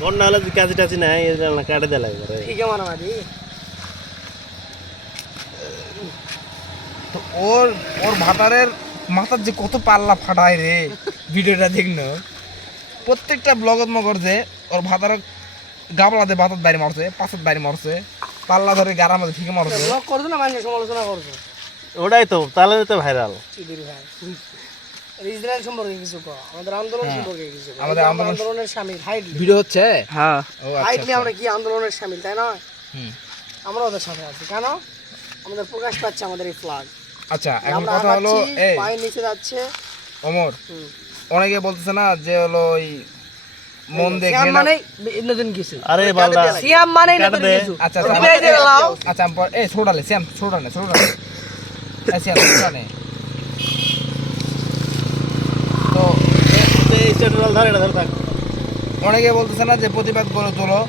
বন্যা হলে কাজে টাজি নাই কাটে দেয় লাগে ঠিক আছে মারামারি তো ওর ওর ভাতারের মাথার যে কত পাল্লা ফাটায় রে ভিডিওটা দেখনো প্রত্যেকটা ব্লগত মগর যে ওর ভাতার গাবলাতে ভাতার বাড়ি মারছে পাঁচের বাড়ি মারছে পাল্লা ধরে গাড়ার মধ্যে ঠিক মারছে ব্লগ করছো না মানুষের সমালোচনা করছো ওটাই তো তাহলে তো ভাইরাল চিদির ভাই ইসরায়েল সম্পর্কে কিছু কো আমাদের আন্দোলন সম্পর্কে কিছু কও। আমাদের এই যে আন্দোলন- আন্দোলনের শামিল হাইডলি ভিডিও হচ্ছে হ্যাঁ ও আচ্ছা, হাইডলি আমরা কি আন্দোলনের শামিল তাই না হুম। আমরা ওদের সাথে আছি কেন আমাদের প্রকাশ পাচ্ছে আমাদের এই ফ্ল্যাগ আচ্ছা এখন আমরা কথা হলো আগাচ্ছি, এই পায়ের নিচে যাচ্ছে অমর হুম। অনেকে বলতেছে না যে হলো ওই মন দেখে সিয়াম মানে নতুন কিছু আরে বালদা সিয়াম মানে কাটে নতুন দে। কিছু আচ্ছা তুমি আচ্ছা এই যে লাও আচ্ছা এই ছোড়ালে শ্যাম ছোড়ানে এই শ্যাম ছোড়ানে তো এই স্টেটুরাল ধরে এটা ধরে থাক অনেকে বলতেছে না যে প্রতিবাদ গড়ে তোলো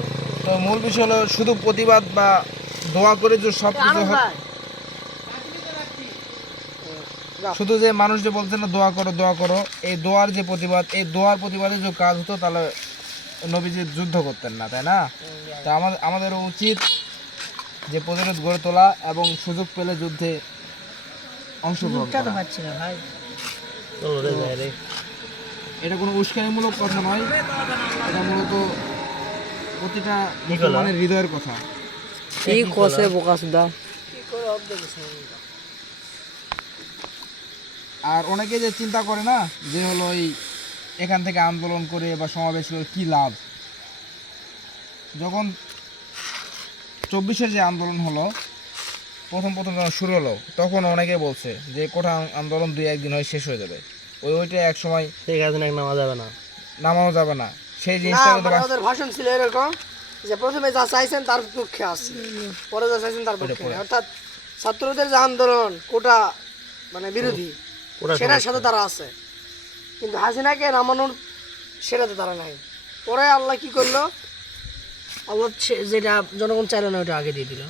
তো মূল বিষয় হলো শুধু প্রতিবাদ বা দোয়া করে যে সব কিছু শুধু যে মানুষ যে বলছে না দোয়া করো এই দোয়ার যে প্রতিবাদ এই দোয়ার প্রতিবাদে যে কাজ হতো তাহলে নবীজি যুদ্ধ করতেন না তাই না তা আমাদের উচিত যে প্রতিরোধ গড়ে তোলা এবং সুযোগ পেলে যুদ্ধে অংশগ্রহণ তো করা। পাচ্ছি না ভাই চলো রে যাই রে এটা কোনো উস্কানিমূলক কথা নয় এটা মূলত প্রতিটা কি করলো? মুসলমানের হৃদয়ের কথা এই কষে বোকা সুদা কি করে অর্ধেক কিছু আর অনেকে যে চিন্তা করে না যে হলো এই এখান থেকে আন্দোলন করে বা সমাবেশ করে কী লাভ যখন 24-এর যে আন্দোলন হলো প্রথম যখন শুরু হলো তখন অনেকে বলছে যে কোঠা আন্দোলন 2-1 দিন হয় শেষ হয়ে যাবে ওইটা এক সময় ঠিক আছে না নামা যাবে না নামানো যাবে না সেই না জিনিসটা কিন্তু মানে ওদের ভাষণ ছিল এরকম যে প্রথমে যা চাইছেন তার পক্ষে আছে পরে যা চাইছেন তার পক্ষে নেই। অর্থাৎ ছাত্রদের যে আন্দোলন কোটা মানে বিরোধী ওটা সেটার সাথে তারা আছে কিন্তু হাসিনাকে নামানোর সেটাতে তারা নাই পরে আল্লাহ কি করলো আল্লাহ যেটা জনগণ চাইলো না ওটা আগে দিয়ে দিল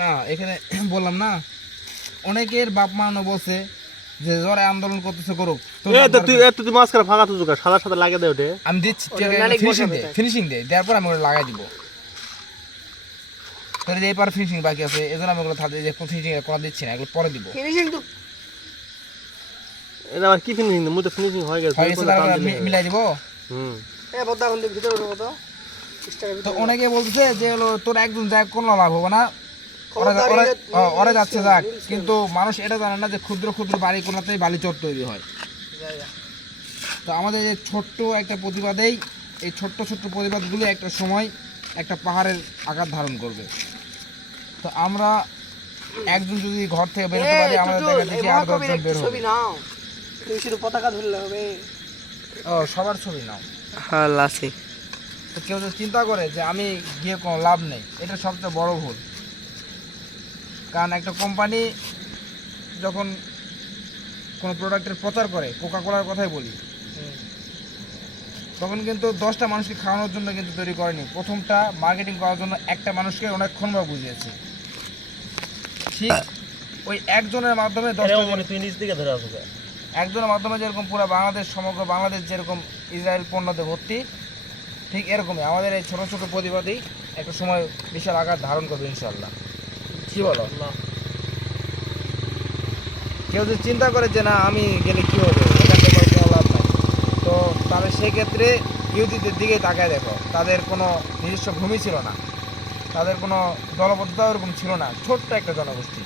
না এখানে বললাম না অনেকের বাপ মানো বলছে যে যারা আন্দোলন করতেছে করুক তুই মাঝখানে ফাঁকা তো জোগাড় সাদা সাদা লাগিয়ে দে ওটা আমি দিচ্ছি ওটা নালিক বসাবে তাই। ফিনিশিং দে দেওয়ার পর আমি ওটা লাগাই দিব তোর যে এবার ফিনিশিং বাকি আছে এজন্য আমি ওগুলো থাকতে যে ফিনিশিং কোনো দিচ্ছি না এগুলো পরে দিব ফিনিশিং তো এটা আবার কি ফিনিশিং মুই তো ফিনিশিং হয়ে গেছে হয়ে গেছে তারপর মিলাই দিব হুম বদ্দা এখন ভিতরে উঠবো তো স্টারের তো ভিতরে অনেকে বলতেছে যে হলো তোর একজন যাক কোনো লাভ হবে না খবরদার ওরা যাচ্ছে যাক কিন্তু মানুষ এটা জানে না যে ক্ষুদ্র ক্ষুদ্র বাড়ি কোনাতেই বালিচর তৈরি হয় জায়গা তো আমাদের এই ছোট্ট একটা প্রতিবাদেই এই ছোট্ট প্রতিবাদগুলো একটা সময় একটা পাহাড়ের আকার ধারণ করবে তো আমরা একজন যদি ঘর থেকে বেরোতে পারি আমাদের দেখা দেখি আর 10 জন বের হবে ছবি নাও তুমি শুধু পতাকা ধরলে হবে ও সবার ছবি নাও হ্যাঁ লাসি তো কেউ যদি চিন্তা করে যে আমি গিয়ে কোনো লাভ নেই এটা সবচেয়ে বড় ভুল কারণ একটা কোম্পানি যখন কোনো প্রোডাক্টের প্রচার করে কোকা কোলার কথাই বলি তখন কিন্তু 10টা মানুষকে খাওয়ানোর জন্য কিন্তু তৈরি করেনি প্রথমটা মার্কেটিং করার জন্য একটা মানুষকে অনেকক্ষণভাবে বুঝিয়েছে ঠিক ওই একজনের মাধ্যমে 10টা তুই নিচ দিকে ধরে আসো একজনের মাধ্যমে যেরকম পুরো বাংলাদেশ সমগ্র বাংলাদেশ যেরকম ইসরায়েল পণ্যতে ভর্তি ঠিক এরকমই আমাদের এই ছোটো ছোটো প্রতিবাদই একটা সময় বিশাল আকার ধারণ করবে ইনশাল্লাহ কি বলো কেউ যদি চিন্তা করে যে না আমি গেলে কী হবে এখান থেকে কোনো লাভ নাই তো তাহলে সেক্ষেত্রে ইহুদিদের দিকেই তাকায় দেখো তাদের কোনো নিজস্ব ভূমি ছিল না তাদের কোনো দলবদ্ধতা ওরকম ছিল না ছোট্ট একটা জনগোষ্ঠী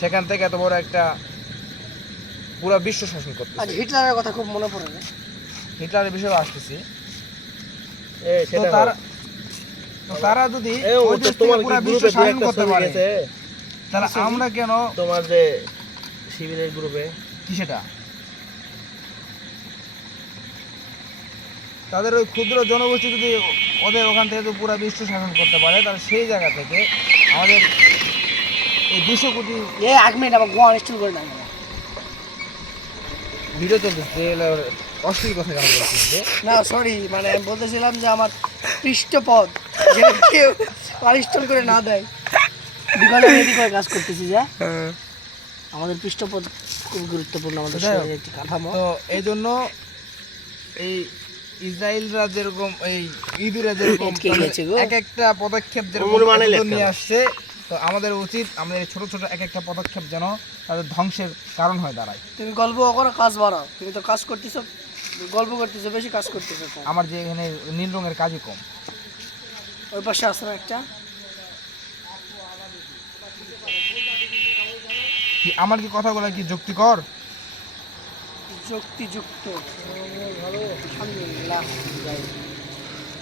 সেখান থেকে এত বড় একটা পুরো বিশ্ব শাসন করতে আজ হিটলারের কথা খুব মনে পড়ে না হিটলারের বিষয়ে আসতেছি এ তো সেটা তারা যদি এ ও ওই তো দেশ থেকে তোমার পুরো কি বিশ্ব গ্রুপে শাসন একটা করতে ছবি পারে গেছে তাহলে আমরা কেন তোমার যে শিবিরের গ্রুপে কি সেটা তাদের ওই ক্ষুদ্র জনগোষ্ঠী যদি ওদের ওখান থেকে যদি পুরো বিশ্ব শাসন করতে পারে তাহলে সেই জায়গা থেকে আমাদের এই 200 কোটি এ 1 মিনিট আবার গোয়া ইনস্টল করে না ভিডিও চলতেছে অশ্লীল কথা কেন বলছিস না সরি মানে আমি বলতেছিলাম যে আমার পৃষ্ঠপদ যেটা কেউ ইনস্টল করে না দেয় বিকল্প রেডি করে কাজ করতেছি যা আমাদের পৃষ্ঠপদ খুব গুরুত্বপূর্ণ আমাদের শরীরের একটি কাঠামো তো এই জন্য এই ইসরায়েলরা যেরকম এই ইহুদিরা যেরকম আটকে গেছে গো। এক একটা পদক্ষেপ যেরকম ওগুলো মানে এতদূর লেখা। নিয়ে আসছে, তো আমাদের উচিত আমাদের এই ছোট ছোট এক একটা পদক্ষেপ যেন তাদের ধ্বংসের কারণ হয়ে দাঁড়ায়। তুমি গল্প করো, কাজ বাড়াও। তুমি তো কাজ করতেছো, গল্প করতেছো, বেশি কাজ করতেছো তো। আমার যে এখানে নীল রঙের কাজই কম। ওই পাশে আছে না একটা? কি আমার কি কথাগুলো কি যুক্তিকর? যুক্তিযুক্ত। আলহামদুলিল্লাহ।